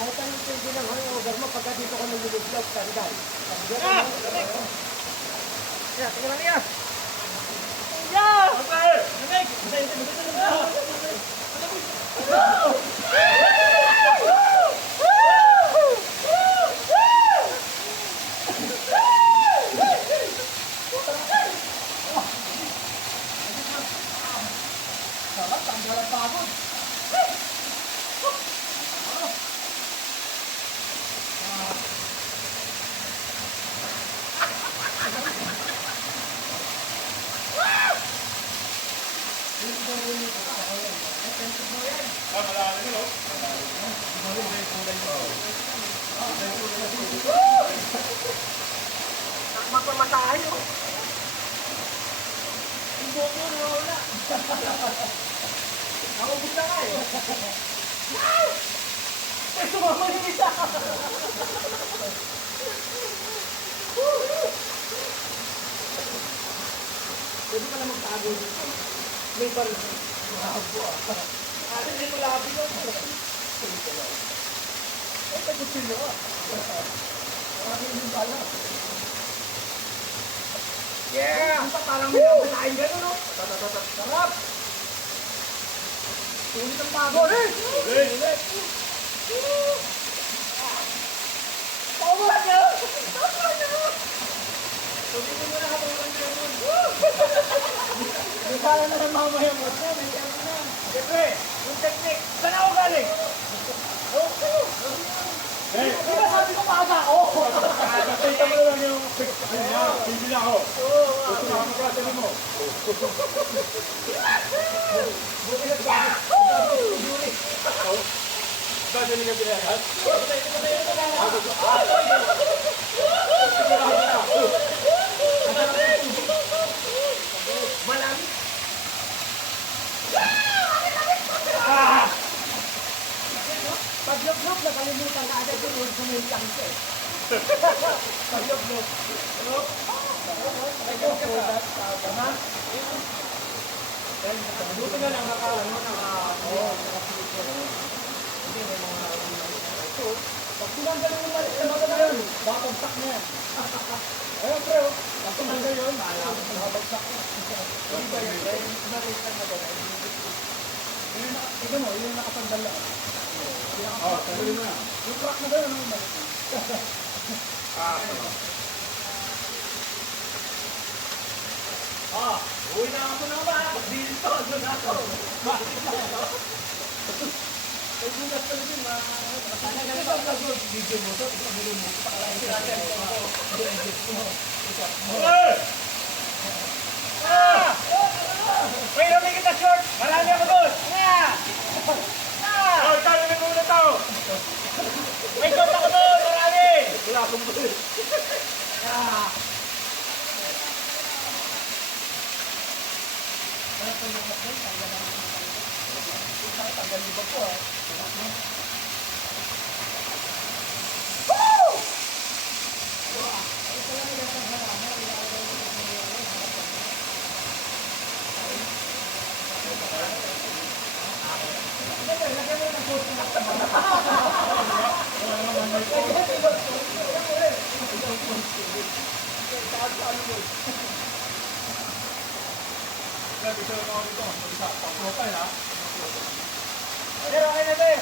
Kahit anong pwede ng hangover mo, pagka dito ka nag-vlog, tandaan. Ah! Tingnan lang yan! Yeah! Okay! Lamig! Sarap, tanggal ang pagod. Ah, malalim yun, oh. Magpamatahin mo. Yung buhok mo, nawawala. Nakubos na nga eh. Ay, sumama yung isa. Pwede ka na magtago dito. May baril. Mahabo ah. Ate, hindi mo labi ko. Ay, tagusin mo ah. Parang yung bala. Yeah! Ang parang minamatahin gano'n, no? Sarap! Tulit ang bago. Ulit! Tama na! Tama na! Tulitin mo na habang ang lemon. Di pala na ng mamaya mo. Siyempre, yung technique. Saan ako galing? Di ba sabi ko maaga ako? Nakita mo lang yung bibili ako. Gusto na ako klase mo. Buti na ba? Ba, dyan nga binayahan? Malami. Pag-log-log, nakalimutan ka agad yung word kumintang siya eh. Pag-log-log. Pag-log-log. Buti na lang hindi may mga ito. Pag tinanggal yung mali, na yun, babagsak na yan. Ayun pre, pag tinanggal yun, babagsak na. Hindi ba yun? Dahil narate lang na gano'n. Tignan mo, yun yung nakasandal lang. Oo, sabi mo na. Yung crack na gano'n, ano ba? Uwi na ako na ba? Dito, ano na ako? Bakit na ako? Ay, bukas ka rin, mga video mo to, isang mo, pakalain ka mo. Uy! Uy, lumig kita short! Marami ako doon! Oh, kaya na muna to! May short ako doon! Marami! Wala akong bulit. Tanggal di ba po ah? Grabe siya ako dito. Isa, pang-profile ha? Pero okay na ba eh?